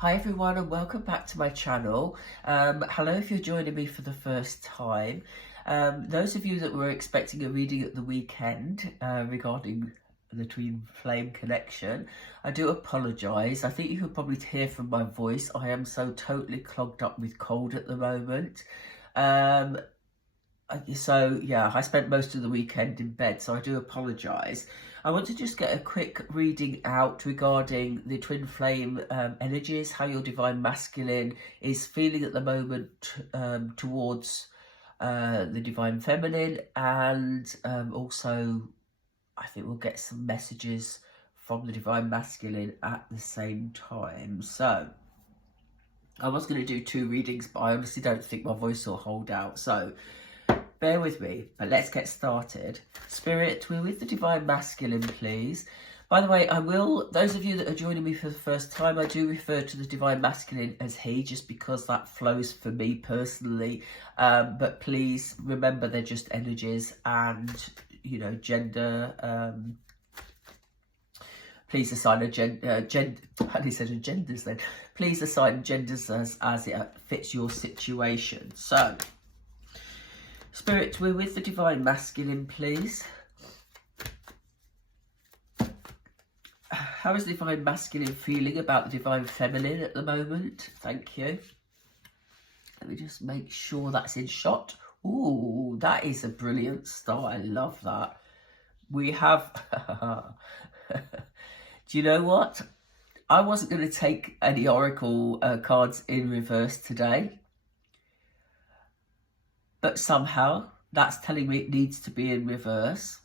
Hi everyone and welcome back to my channel. Hello if you're joining me for the first time. Those of you that were expecting a reading at the weekend regarding the twin flame connection, I do apologise. I think you could probably hear from my voice. I am so totally clogged up with cold at the moment. So yeah, I spent most of the weekend in bed, so I do apologise. I want to just get a quick reading out regarding the twin flame energies, how your divine masculine is feeling at the moment towards the divine feminine, and also I think we'll get some messages from the divine masculine at the same time. So I was going to do two readings, but I honestly don't think my voice will hold out. So bear with me, but let's get started. Spirit, we're with the divine masculine, please. By the way, those of you that are joining me for the first time, I do refer to the divine masculine as he, just because that flows for me personally. But please remember they're just energies, and, you know, gender, please assign genders then. Please assign genders as it fits your situation. So, Spirit, we're with the divine masculine, please. How is the divine masculine feeling about the divine feminine at the moment? Thank you. Let me just make sure that's in shot. Ooh, that is a brilliant start. I love that. We have... Do you know what? I wasn't going to take any oracle cards in reverse today. But somehow that's telling me it needs to be in reverse.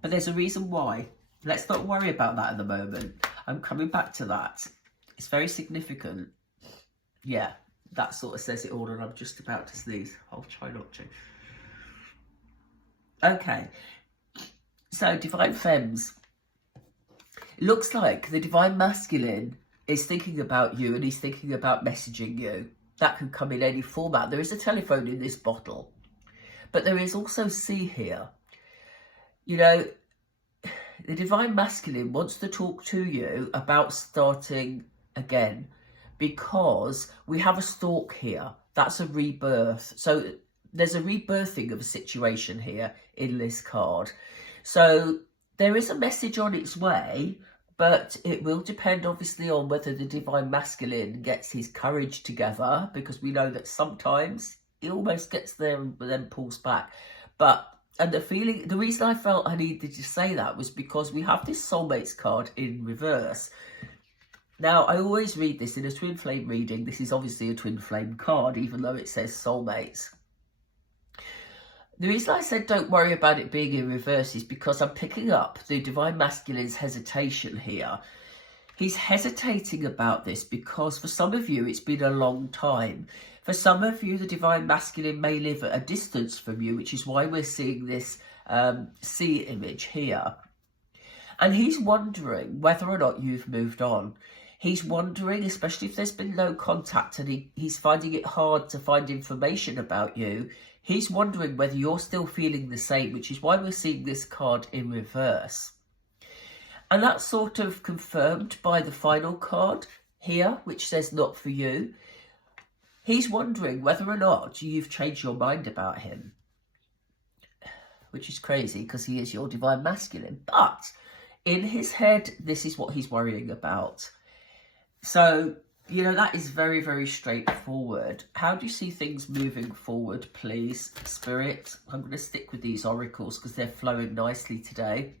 But there's a reason why. Let's not worry about that at the moment. I'm coming back to that. It's very significant. Yeah, that sort of says it all, and I'm just about to sneeze. I'll try not to. Okay. So, divine femmes. It looks like the divine masculine is thinking about you, and he's thinking about messaging you. That can come in any format. There is a telephone in this bottle, but there is also C here. You know, the divine masculine wants to talk to you about starting again, because we have a stork here. That's a rebirth. So there's a rebirthing of a situation here in this card. So there is a message on its way, but it will depend obviously on whether the divine masculine gets his courage together, because we know that sometimes he almost gets there and then pulls back. And the reason I felt I needed to say that was because we have this soulmates card in reverse. Now, I always read this in a twin flame reading. This is obviously a twin flame card, even though it says soulmates. The reason I said don't worry about it being in reverse is because I'm picking up the divine masculine's hesitation here. He's hesitating about this because for some of you, it's been a long time. For some of you, the divine masculine may live at a distance from you, which is why we're seeing this sea image here. And he's wondering whether or not you've moved on. He's wondering, especially if there's been no contact and he's finding it hard to find information about you. He's wondering whether you're still feeling the same, which is why we're seeing this card in reverse. And that's sort of confirmed by the final card here, which says not for you. He's wondering whether or not you've changed your mind about him, which is crazy because he is your divine masculine. But in his head, this is what he's worrying about. So, you know, that is very, very straightforward. How do you see things moving forward, please, Spirit? I'm going to stick with these oracles because they're flowing nicely today.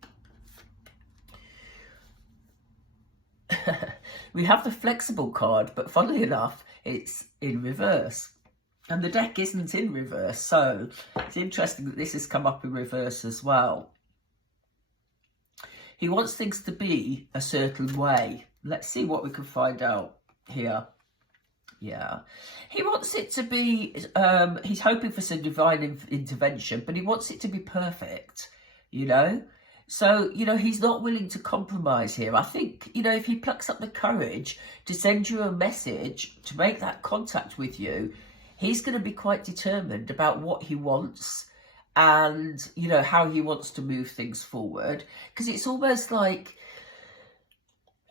We have the flexible card, but funnily enough, it's in reverse. And the deck isn't in reverse, so it's interesting that this has come up in reverse as well. He wants things to be a certain way. Let's see what we can find out here. Yeah, he wants it to be, he's hoping for some divine intervention, but he wants it to be perfect, you know? So, you know, he's not willing to compromise here. I think, you know, if he plucks up the courage to send you a message, to make that contact with you, he's going to be quite determined about what he wants and, you know, how he wants to move things forward. Because it's almost like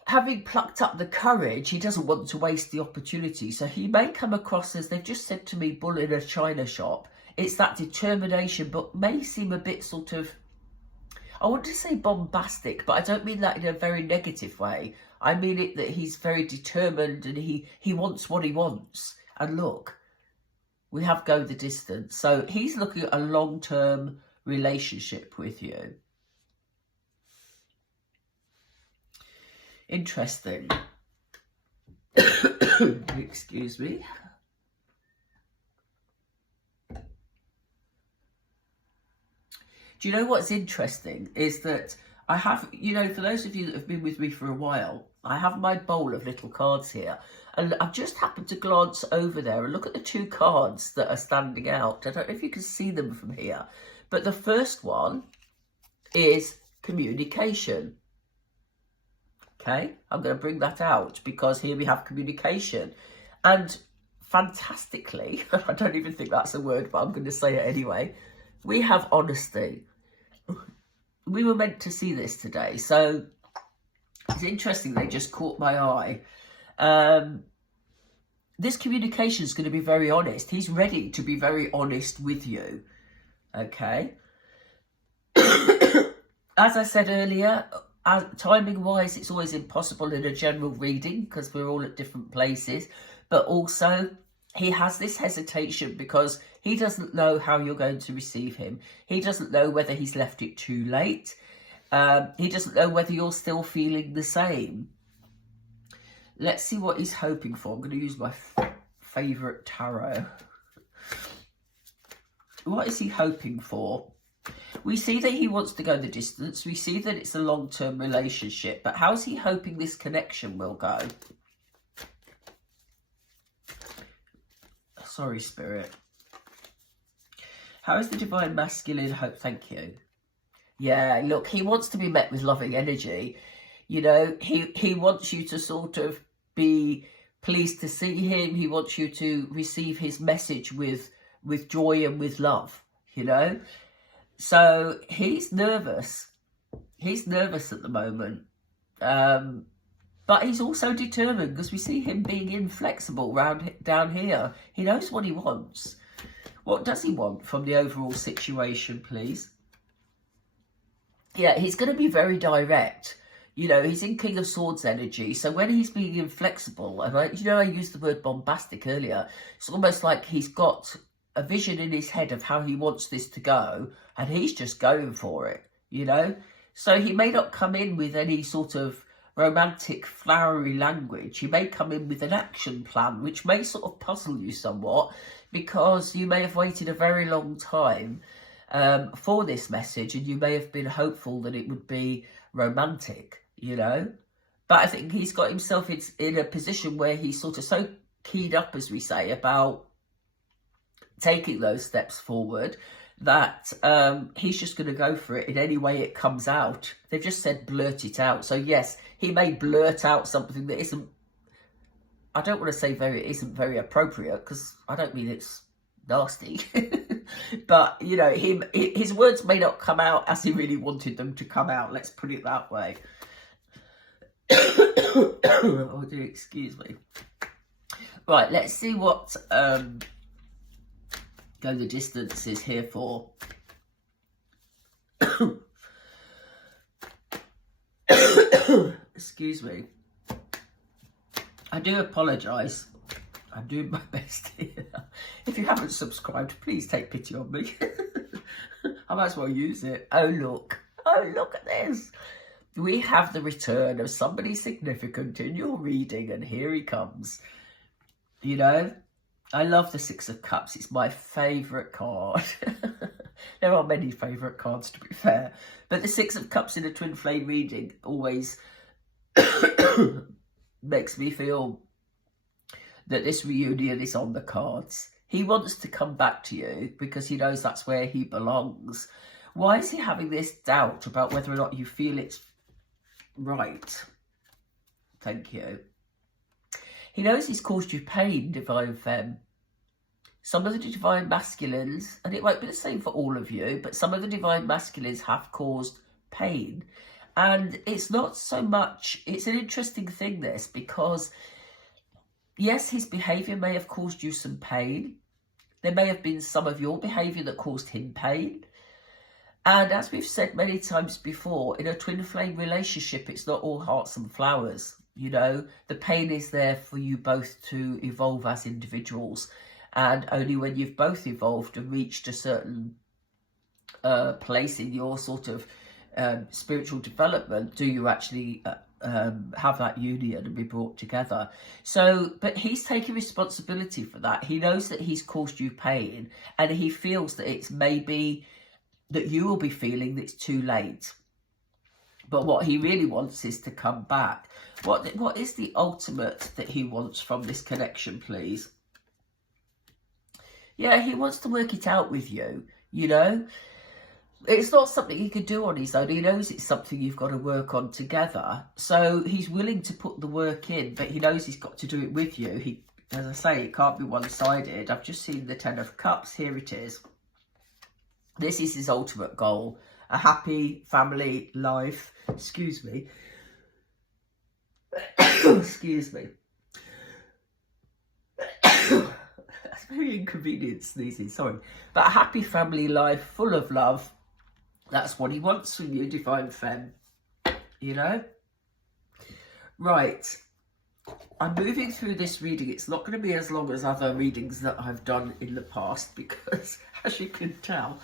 having plucked up the courage, he doesn't want to waste the opportunity. So he may come across as, they've just said to me, bull in a china shop. It's that determination, but may seem a bit sort of, I want to say bombastic, but I don't mean that in a very negative way. I mean it that he's very determined and he wants what he wants. And look, we have go the distance. So he's looking at a long-term relationship with you. Interesting. Excuse me. Do you know what's interesting is that I have, you know, for those of you that have been with me for a while, I have my bowl of little cards here. And I've just happened to glance over there and look at the two cards that are standing out. I don't know if you can see them from here. But the first one is communication. Okay, I'm going to bring that out because here we have communication. And fantastically, I don't even think that's a word, but I'm going to say it anyway, we have honesty. We were meant to see this today. So it's interesting, they just caught my eye. This communication is going to be very honest. He's ready to be very honest with you. Okay. As I said earlier, timing-wise, it's always impossible in a general reading because we're all at different places. But also, he has this hesitation because he doesn't know how you're going to receive him. He doesn't know whether he's left it too late. He doesn't know whether you're still feeling the same. Let's see what he's hoping for. I'm going to use my favourite tarot. What is he hoping for? We see that he wants to go the distance. We see that it's a long-term relationship. But how's he hoping this connection will go? Sorry, Spirit. How is the Divine Masculine hope? Thank you. Yeah, look, he wants to be met with loving energy. You know, he wants you to sort of be pleased to see him. He wants you to receive his message with joy and with love, you know. So he's nervous. He's nervous at the moment. But he's also determined because we see him being inflexible down here. He knows what he wants. What does he want from the overall situation, please? Yeah, he's going to be very direct. You know, he's in King of Swords energy. So when he's being inflexible, and I used the word bombastic earlier, it's almost like he's got a vision in his head of how he wants this to go, and he's just going for it, you know? So he may not come in with any sort of romantic, flowery language. He may come in with an action plan, which may sort of puzzle you somewhat, because you may have waited a very long time for this message, and you may have been hopeful that it would be romantic, you know? But I think he's got himself in a position where he's sort of so keyed up, as we say, about taking those steps forward, that he's just going to go for it in any way it comes out. They've just said blurt it out. So yes, he may blurt out something that isn't, I don't want to say isn't very appropriate, because I don't mean it's nasty. But, you know, his words may not come out as he really wanted them to come out. Let's put it that way. Oh dear, excuse me. Right, let's see what Go the Distance is here for. Excuse me. I do apologise. I'm doing my best here. If you haven't subscribed, please take pity on me. I might as well use it. Oh, look. Oh, look at this. We have the return of somebody significant in your reading, and here he comes. You know, I love the Six of Cups. It's my favourite card. There are many favourite cards, to be fair. But the Six of Cups in a twin flame reading always makes me feel that this reunion is on the cards. He wants to come back to you because he knows that's where he belongs. Why is he having this doubt about whether or not you feel it's right? Thank you. He knows he's caused you pain, Divine Femme. Some of the Divine Masculines, and it won't be the same for all of you, but some of the Divine Masculines have caused pain. And it's not so much, it's an interesting thing, this, because yes, his behaviour may have caused you some pain. There may have been some of your behaviour that caused him pain. And as we've said many times before, in a twin flame relationship, it's not all hearts and flowers. You know, the pain is there for you both to evolve as individuals. And only when you've both evolved and reached a certain place in your sort of spiritual development do you actually have that union and be brought together. So, but he's taking responsibility for that. He knows that he's caused you pain, and he feels that it's maybe that you will be feeling that it's too late. But what he really wants is to come back. What is the ultimate that he wants from this connection, please? Yeah, he wants to work it out with you, you know. It's not something he could do on his own. He knows it's something you've got to work on together. So he's willing to put the work in, but he knows he's got to do it with you. He, as I say, it can't be one-sided. I've just seen the Ten of Cups. Here it is. This is his ultimate goal. A happy family life. Excuse me. Excuse me. That's very inconvenient sneezing, sorry. But a happy family life full of love. That's what he wants from you, Divine Femme. You know? Right. I'm moving through this reading. It's not going to be as long as other readings that I've done in the past because, as you can tell,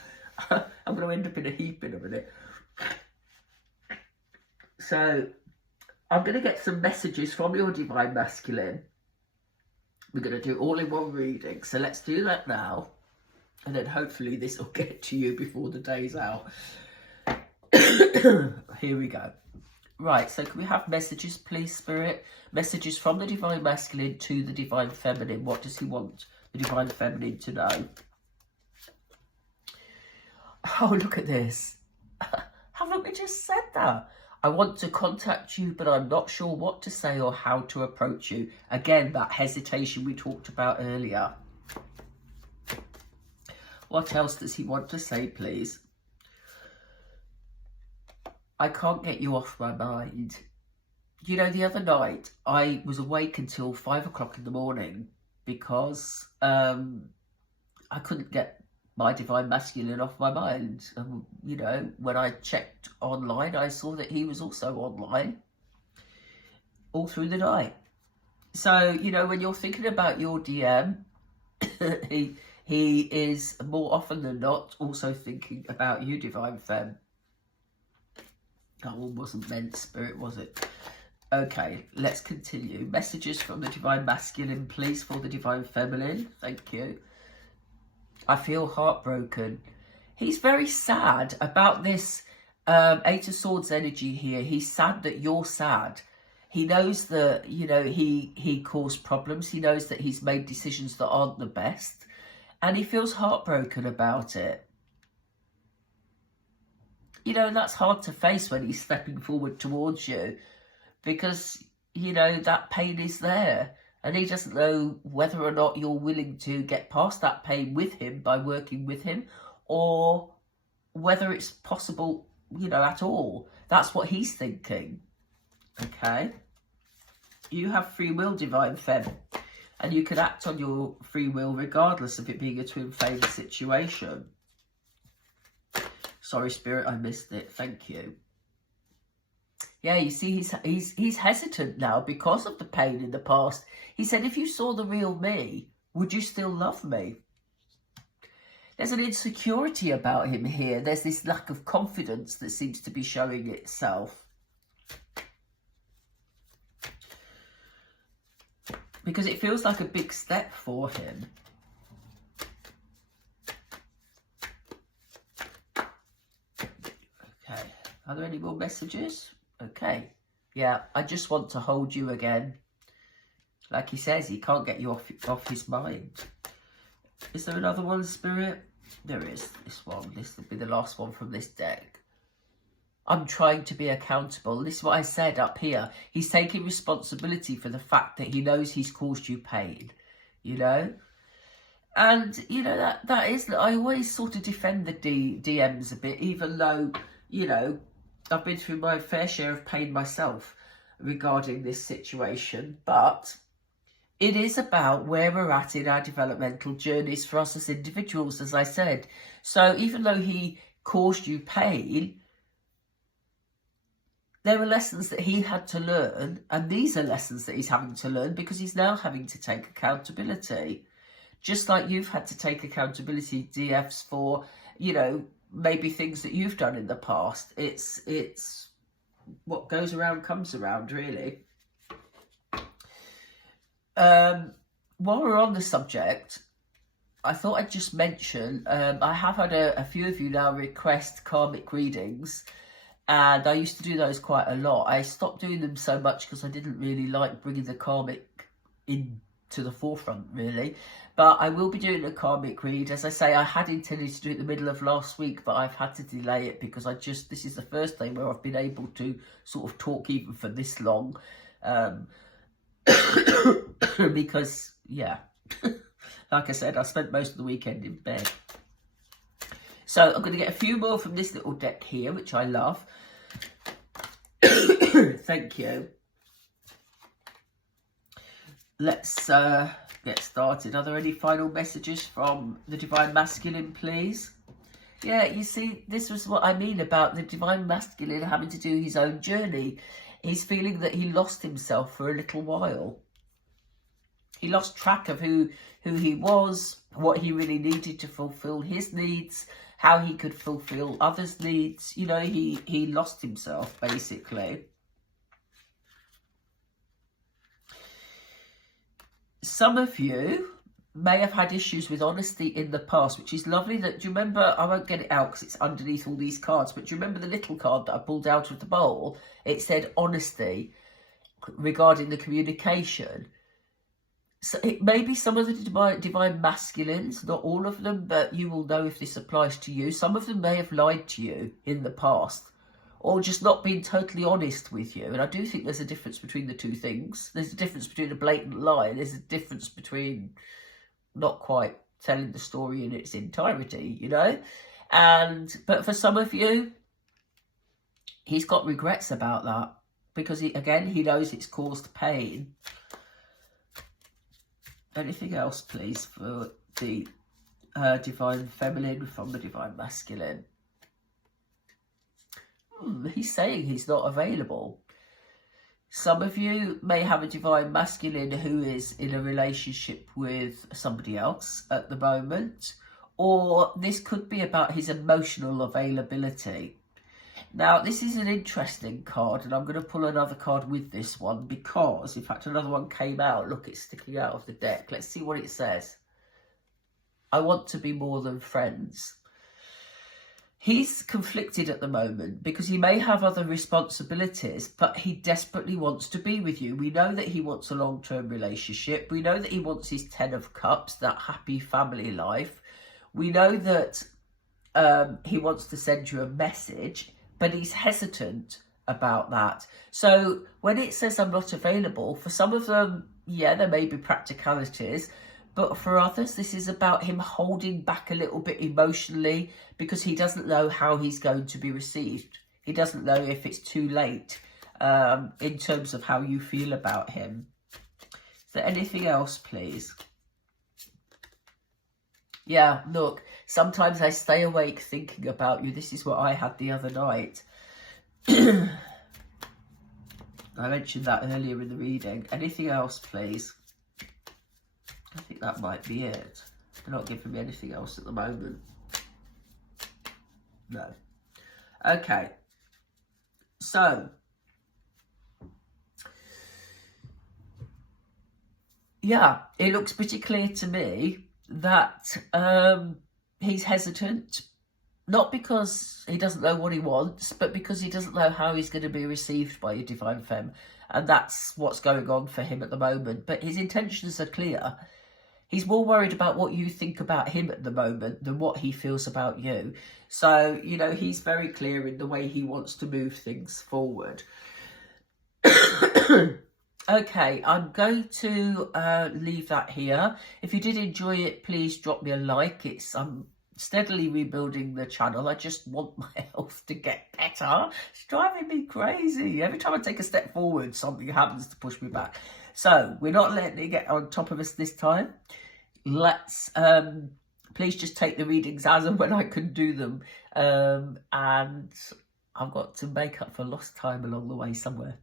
I'm going to end up in a heap in a minute. So, I'm going to get some messages from your Divine Masculine. We're going to do all in one reading. So let's do that now. And then hopefully this will get to you before the day's out. Here we go. Right, so can we have messages, please, Spirit? Messages from the Divine Masculine to the Divine Feminine. What does he want the Divine Feminine to know? Oh, look at this. Haven't we just said that? I want to contact you, but I'm not sure what to say or how to approach you. Again, that hesitation we talked about earlier. What else does he want to say, please? I can't get you off my mind. You know, the other night, I was awake until 5 o'clock in the morning because I couldn't get my Divine Masculine off my mind. You know, when I checked online, I saw that he was also online all through the night. So, you know, when you're thinking about your DM, he is more often than not also thinking about you, Divine Femme. That one wasn't meant, Spirit, was it? Okay, let's continue. Messages from the Divine Masculine, please, for the Divine Feminine. Thank you. I feel heartbroken. He's very sad about this Eight of Swords energy here. He's sad that you're sad. He knows that, you know, he caused problems. He knows that he's made decisions that aren't the best. And he feels heartbroken about it. You know, and that's hard to face when he's stepping forward towards you. Because, you know, that pain is there. And he doesn't know whether or not you're willing to get past that pain with him by working with him. Or whether it's possible, you know, at all. That's what he's thinking. Okay? You have free will, Divine Femme. And you can act on your free will regardless of it being a twin flame situation. Sorry, Spirit, I missed it. Thank you. Yeah, you see, he's hesitant now because of the pain in the past. He said, if you saw the real me, would you still love me? There's an insecurity about him here. There's this lack of confidence that seems to be showing itself. Because it feels like a big step for him. Okay, are there any more messages? Okay, yeah, I just want to hold you again. Like he says, he can't get you off his mind. Is there another one, Spirit? There is, this one. This will be the last one from this deck. I'm trying to be accountable. This is what I said up here. He's taking responsibility for the fact that he knows he's caused you pain, you know? And, you know, that is, I always sort of defend the DMs a bit, even though, you know, I've been through my fair share of pain myself regarding this situation, but it is about where we're at in our developmental journeys for us as individuals, as I said. So even though he caused you pain, there are lessons that he had to learn, and these are lessons that he's having to learn because he's now having to take accountability. Just like you've had to take accountability, DFs, for, you know, maybe things that you've done in the past. It's what goes around comes around, really. While we're on the subject, I thought I'd just mention, I have had a few of you now request karmic readings, and I used to do those quite a lot. I stopped doing them so much because I didn't really like bringing the karmic into the forefront, really. But I will be doing a karmic read. As I say, I had intended to do it in the middle of last week, but I've had to delay it because this is the first day where I've been able to sort of talk even for this long. Because, yeah, like I said, I spent most of the weekend in bed. So I'm going to get a few more from this little deck here, which I love. Thank you. Let's get started. Are there any final messages from the Divine Masculine, please? Yeah, you see, this was what I mean about the Divine Masculine having to do his own journey. He's feeling that he lost himself for a little while. He lost track of who he was, what he really needed to fulfill his needs, how he could fulfill others' needs. You know, he lost himself, basically. Some of you may have had issues with honesty in the past, which is lovely. That, do you remember, I won't get it out because it's underneath all these cards, but do you remember the little card that I pulled out of the bowl? It said honesty regarding the communication. So it may be some of the divine masculines, not all of them, but you will know if this applies to you. Some of them may have lied to you in the past, or just not being totally honest with you. And I do think there's a difference between the two things. There's a difference between a blatant lie, and there's a difference between not quite telling the story in its entirety, you know? But for some of you, he's got regrets about that, because he knows it's caused pain. Anything else, please, for the Divine Feminine from the Divine Masculine? He's saying he's not available. Some of you may have a Divine Masculine who is in a relationship with somebody else at the moment, or this could be about his emotional availability. Now, this is an interesting card, and I'm going to pull another card with this one because, in fact, another one came out. Look, it's sticking out of the deck. Let's see what it says. I want to be more than friends. He's conflicted at the moment because he may have other responsibilities, but he desperately wants to be with you. We know that he wants a long-term relationship. We know that he wants his 10 of Cups, that happy family life. We know that he wants to send you a message, but he's hesitant about that. So when it says I'm not available, for some of them, yeah, there may be practicalities, but for others, this is about him holding back a little bit emotionally because he doesn't know how he's going to be received. He doesn't know if it's too late in terms of how you feel about him. Is there anything else, please? Yeah, look, sometimes I stay awake thinking about you. This is what I had the other night. I mentioned that earlier in the reading. Anything else, please? I think that might be it. They're not giving me anything else at the moment. No. Okay. So, yeah, it looks pretty clear to me that he's hesitant, not because he doesn't know what he wants, but because he doesn't know how he's going to be received by your Divine Femme. And that's what's going on for him at the moment. But his intentions are clear. He's more worried about what you think about him at the moment than what he feels about you. So, you know, he's very clear in the way he wants to move things forward. Okay, I'm going to leave that here. If you did enjoy it, please drop me a like. I'm steadily rebuilding the channel. I just want my health to get better. It's driving me crazy. Every time I take a step forward, something happens to push me back. So we're not letting it get on top of us this time. Let's please just take the readings as and when I can do them. And I've got to make up for lost time along the way somewhere.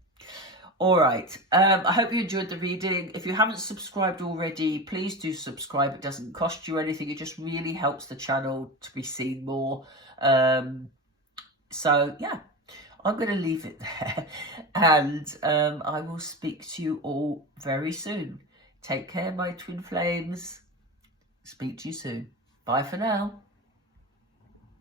All right. I hope you enjoyed the reading. If you haven't subscribed already, please do subscribe. It doesn't cost you anything. It just really helps the channel to be seen more. So, yeah, I'm going to leave it there. And I will speak to you all very soon. Take care, my twin flames. Speak to you soon. Bye for now.